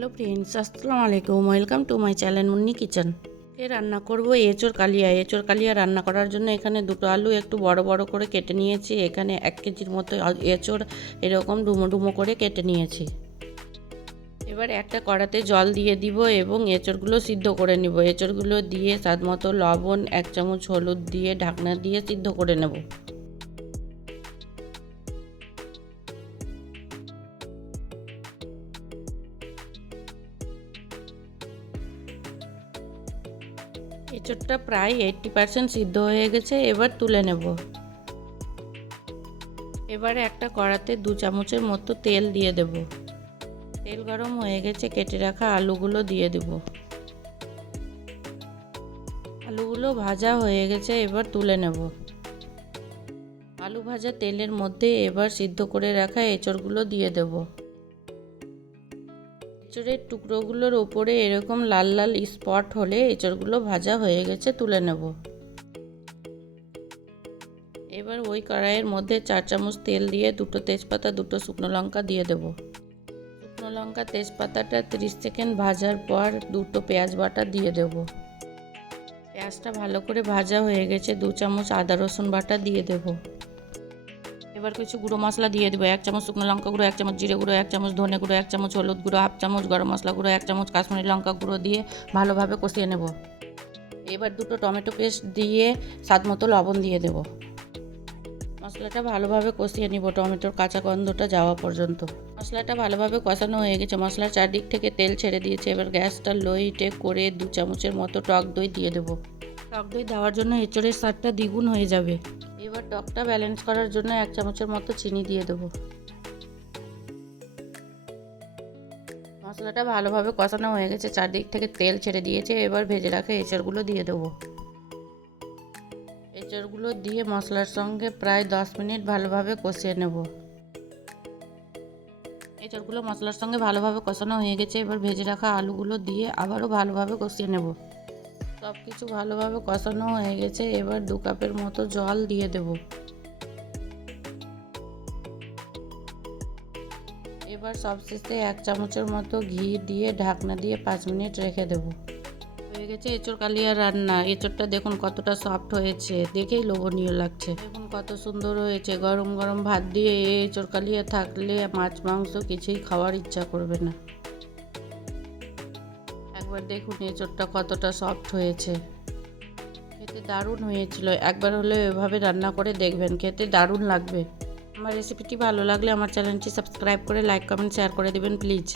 Hello friends, আসসালামু আলাইকুম। Welcome to my channel Munni kitchen. রান্না করব এঁচোড় কালিয়া। এঁচোড় কালিয়া রান্না করার জন্য এখানে দুটো আলু একটু বড় বড় করে কেটে নিয়েছি। এখানে 1 কেজির মতো এঁচোড় এরকম ডুমো ডুমো করে কেটে নিয়েছি। এবার একটা কড়াতে জল দিয়ে দিব এবং এঁচোড়গুলো সিদ্ধ করে নিব। এঁচোড়গুলো দিয়ে স্বাদ মতো লবণ, 1 চামচ হলুদ দিয়ে ঢাকনা দিয়ে সিদ্ধ করে নেব। এঁচোড়টা প্রায় 80% সিদ্ধ হয়ে গেছে, এবার তুলে নেব। এবারে একটা কড়াতে 2 চামচের মতো তেল দিয়ে দেব। তেল গরম হয়ে গেছে, কেটে রাখা আলুগুলো দিয়ে দেব। আলুগুলো ভাজা হয়ে গেছে, এবার তুলে নেব। আলু ভাজা তেলের মধ্যে এবার সিদ্ধ করে রাখা এঁচোড়গুলো দিয়ে দেব। এঁচোড়ের টুকরোগুলোর ওপরে এরকম লাল লাল স্পট হলে এঁচোড়গুলো ভাজা হয়ে গেছে, তুলে নেব। এবার ওই কড়াইয়ের মধ্যে 4 চামচ তেল দিয়ে 2টো তেজপাতা, 2টো শুকনো লঙ্কা দিয়ে দেব। শুকনো লঙ্কা তেজপাতাটা 30 সেকেন্ড ভাজার পর 2টো পেঁয়াজ বাটা দিয়ে দেব। পেঁয়াজটা ভালো করে ভাজা হয়ে গেছে, 2 চামচ আদা রসুন বাটা দিয়ে দেব। এবার কিছু গুঁড়ো মশলা দিয়ে দেবো। 1 চামচ শুকনো লঙ্কা গুঁড়ো, 1 চামচ জিরে গুঁড়ো, 1 চামচ ধনে গুঁড়ো, 1 চামচ হলুদ গুঁড়ো, 1/2 চামচ গরম মশলা গুঁড়ো, 1 চামচ কাশ্মীরি লঙ্কা গুঁড়ো দিয়ে ভালোভাবে কষিয়ে নেব। এবার 2টো টমেটো পেস্ট দিয়ে স্বাদ মতো লবণ দিয়ে দেব। মশলাটা ভালোভাবে কষিয়ে নিব টমেটোর কাঁচা গন্ধটা যাওয়া পর্যন্ত। মশলাটা ভালোভাবে কষানো হয়ে গেছে, মশলার চারদিক থেকে তেল ছেড়ে দিয়েছে। এবার গ্যাসটা লো হিটে করে 2 চামচের মতো টক দই দিয়ে দেব। টক দই দেওয়ার জন্য এঁচোড়ের স্বাদটা দ্বিগুণ হয়ে যাবে। এবার টকটা ব্যালেন্স করার জন্য 1 চামচের মতো চিনি দিয়ে দেবো। মশলাটা ভালোভাবে কষানো হয়ে গেছে, চারদিক থেকে তেল ছেড়ে দিয়েছে। এবার ভেজে রাখা এঁচোড়গুলো দিয়ে দেবো। এঁচোড়গুলো দিয়ে মশলার সঙ্গে প্রায় 10 মিনিট ভালোভাবে কষিয়ে নেব। এঁচোড়গুলো মশলার সঙ্গে ভালোভাবে কষানো হয়ে গেছে, এবার ভেজে রাখা আলুগুলো দিয়ে আবারও ভালোভাবে কষিয়ে নেব। সব কিছু ভালোভাবে কষানো হয়ে গেছে, এবার 2 কাপের মতো জল দিয়ে দেব। এবার সবশেষে 1 চামচের মতো ঘি দিয়ে ঢাকনা দিয়ে 5 মিনিট রেখে দেব। হয়ে গেছে এঁচোড় কালিয়া রান্না। এঁচোড়টা দেখুন কতটা সফট হয়েছে, দেখেই লোভনীয় লাগছে। দেখুন কত সুন্দর হয়েছে। গরম গরম ভাত দিয়ে এঁচোড় কালিয়া থাকলে মাছ মাংস কিছুই খাওয়ার ইচ্ছা করবে না। একবার দেখুন এঁচোড়টা কতটা সফট হয়েছে, খেতে দারুণ হয়েছিল। একবার হলে এভাবে রান্না করে দেখবেন, খেতে দারুণ লাগবে। আমার রেসিপিটি ভালো লাগলে আমার চ্যানেলটি সাবস্ক্রাইব করে লাইক কমেন্ট শেয়ার করে দেবেন প্লিজ।